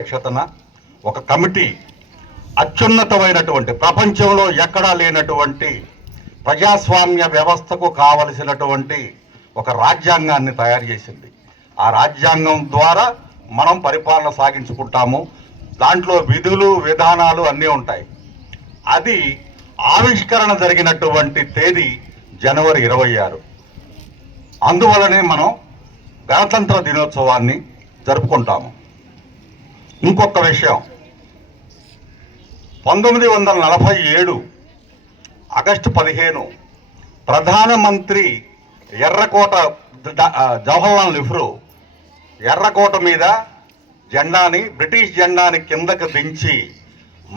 అధ్యక్షతన ఒక కమిటీ అత్యున్నతమైనటువంటి ప్రపంచంలో ఎక్కడా లేనటువంటి ప్రజాస్వామ్య వ్యవస్థకు కావలసినటువంటి ఒక రాజ్యాంగాన్ని తయారు చేసింది. ఆ రాజ్యాంగం ద్వారా మనం పరిపాలన సాగించుకుంటాము. దాంట్లో విధులు విధానాలు అన్నీ ఉంటాయి. అది ఆవిష్కరణ జరిగినటువంటి తేదీ జనవరి 26. అందువలనే మనం గణతంత్ర దినోత్సవాన్ని జరుపుకుంటాము. ఇంకొక విషయం, 1947 ఆగస్టు 15 ప్రధానమంత్రి ఎర్రకోట జవహర్లాల్ నెహ్రూ ఎర్రకోట మీద జెండాని, బ్రిటిష్ జెండాని కిందకు దించి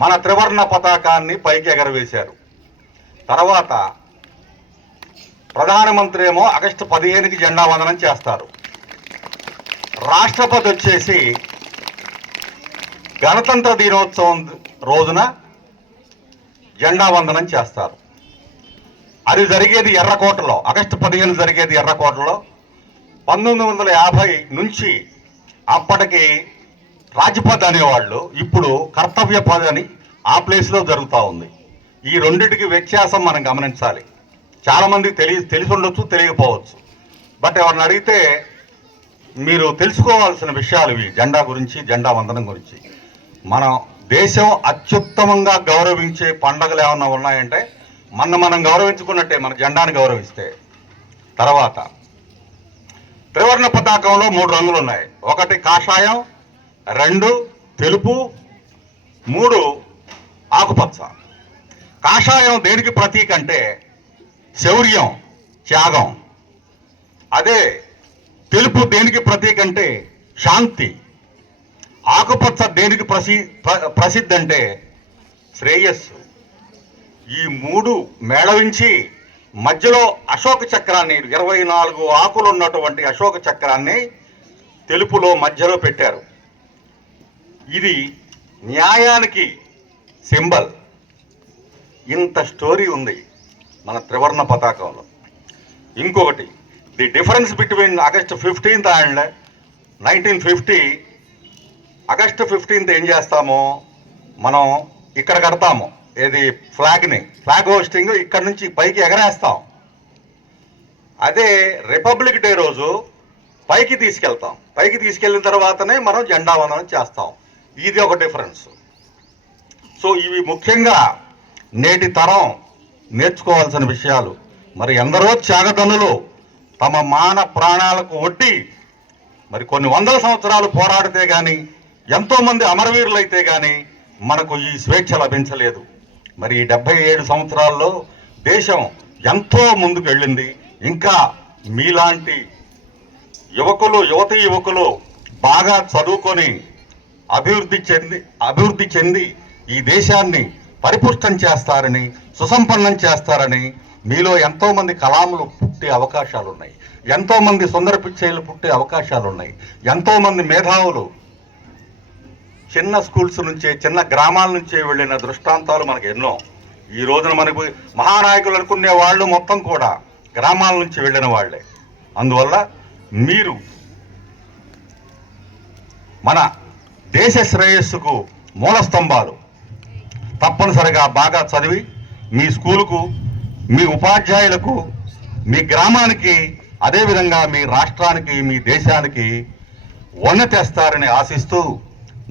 మన త్రివర్ణ పతాకాన్ని పైకి ఎగరవేశారు. తర్వాత ప్రధానమంత్రి ఏమో ఆగస్టు 15కి జెండా వందనం చేస్తారు. రాష్ట్రపతి వచ్చేసి గణతంత్ర దినోత్సవం రోజున జెండా వందనం చేస్తారు. అది జరిగేది ఎర్రకోటలో, ఆగస్టు 15 జరిగేది ఎర్రకోటలో. 1950 నుంచి అప్పటికి రాజ్పథ్ అనేవాళ్ళు, ఇప్పుడు కర్తవ్య పద్ అని ఆ ప్లేస్లో జరుగుతూ ఉంది. ఈ రెండింటికి వ్యత్యాసం మనం గమనించాలి. చాలామందికి తెలిసి ఉండొచ్చు, తెలియకపోవచ్చు. బట్ ఎవరిని అడిగితే మీరు తెలుసుకోవాల్సిన విషయాలు ఇవి. జెండా గురించి, జెండా వందనం గురించి. మన దేశం అత్యుత్తమంగా గౌరవించే పండుగలు ఏమన్నా ఉన్నాయంటే మనం గౌరవించుకున్నట్టే, మన జెండాని గౌరవిస్తే. తర్వాత త్రివర్ణ పతాకంలో 3 రంగులు ఉన్నాయి. 1 కాషాయం, 2 తెలుపు, 3 ఆకుపచ్చ. కాషాయం దేనికి ప్రతీక అంటే శౌర్యం, త్యాగం. అదే తెలుపు దేనికి ప్రతీక అంటే శాంతి. ఆకుపచ్చ దేనికి ప్రసిద్ధి అంటే శ్రేయస్సు. ఈ 3 మేళవించి మధ్యలో అశోక చక్రాన్ని, 24 ఆకులు ఉన్నటువంటి అశోక చక్రాన్ని తెలుపులో మధ్యలో పెట్టారు. ఇది న్యాయానికి సింబల్. ఇంత స్టోరీ ఉంది మన త్రివర్ణ పతాకంలో. ఇంకొకటి, the difference between August 15 and 1950. August 15 ఏం చేస్తామో మనం ఇక్కడ కడతాము, ఏది ఫ్లాగ్ హోస్టింగ్ ఇక్కడ నుంచి పైకి ఎగరేస్తాం. అదే రిపబ్లిక్ డే రోజు పైకి తీసుకెళ్తాం. పైకి తీసుకెళ్ళిన తర్వాతనే మనం జెండా వందనం చేస్తాం. ఇది ఒక డిఫరెన్స్. సో ఇవి ముఖ్యంగా నేటి తరం నేర్చుకోవాల్సిన విషయాలు. మరి ఎందరో త్యాగదనులు తమ మాన ప్రాణాలకు ఒడ్డి మరి కొన్ని వందల సంవత్సరాలు పోరాడితే కానీ, ఎంతోమంది అమరవీరులైతే కానీ మనకు ఈ స్వేచ్ఛ లభించలేదు. మరి 77 సంవత్సరాల్లో దేశం ఎంతో ముందుకు వెళ్ళింది. ఇంకా మీలాంటి యువతీ యువకులు బాగా చదువుకొని అభివృద్ధి చెంది ఈ దేశాన్ని పరిపుష్టం చేస్తారని, సుసంపన్నం చేస్తారని, మీలో ఎంతోమంది కలాములు పుట్టే అవకాశాలు ఉన్నాయి. ఎంతోమంది సుందర పిచ్చయ్యలు పుట్టే అవకాశాలు ఉన్నాయి. ఎంతోమంది మేధావులు చిన్న స్కూల్స్ నుంచే, చిన్న గ్రామాల నుంచే వెళ్ళిన దృష్టాంతాలు మనకు ఎన్నో. ఈ రోజున మనకు మహానాయకులు అనుకునే వాళ్ళు మొత్తం కూడా గ్రామాల నుంచి వెళ్ళిన వాళ్లే. అందువల్ల మీరు మన దేశ శ్రేయస్సుకు మూల స్తంభాలు. తప్పనిసరిగా బాగా చదివి మీ స్కూలుకు, మీ ఉపాధ్యాయులకు, మీ గ్రామానికి, అదేవిధంగా మీ రాష్ట్రానికి, మీ దేశానికి వన్నె తెస్తారని ఆశిస్తూ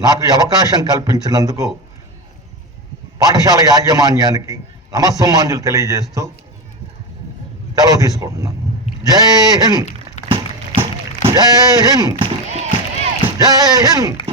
నాకు ఈ అవకాశం కల్పించినందుకు పాఠశాల యాజమాన్యానికి నమస్సమాంజులు తెలియజేస్తూ సెలవు తీసుకుంటున్నాను. జై హింద్, జై హింద్, జై హింద్.